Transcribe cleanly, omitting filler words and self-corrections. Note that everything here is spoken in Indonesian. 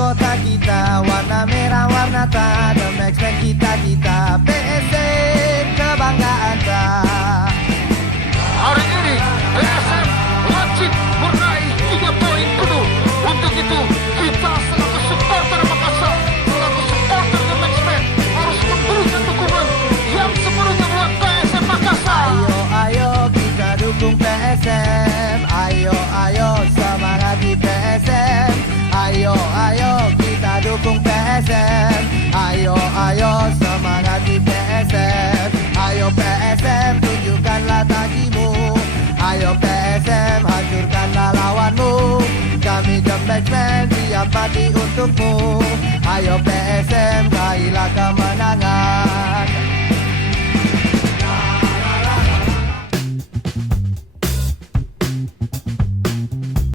mahkota kita, warna merah warna ta, The Maxman kita PSM kebanggaan ta. Hari ini PSM wajib meraih 3 poin penuh. Untuk itu kita selaku supporter Makassar, selaku supporter The Maxman harus memberikan dukungan yang sepenuhnya buat PSM Makassar. Ayo kita dukung PSM. Ayo semangat di PSM. Ayo kita dukung PSM. Ayo semangat di PSM. Ayo PSM tunjukkanlah tajimu. Ayo PSM hancurkanlah lawanmu. Kami The Maxman siap mati untukmu. Ayo PSM raihlah kemenangan.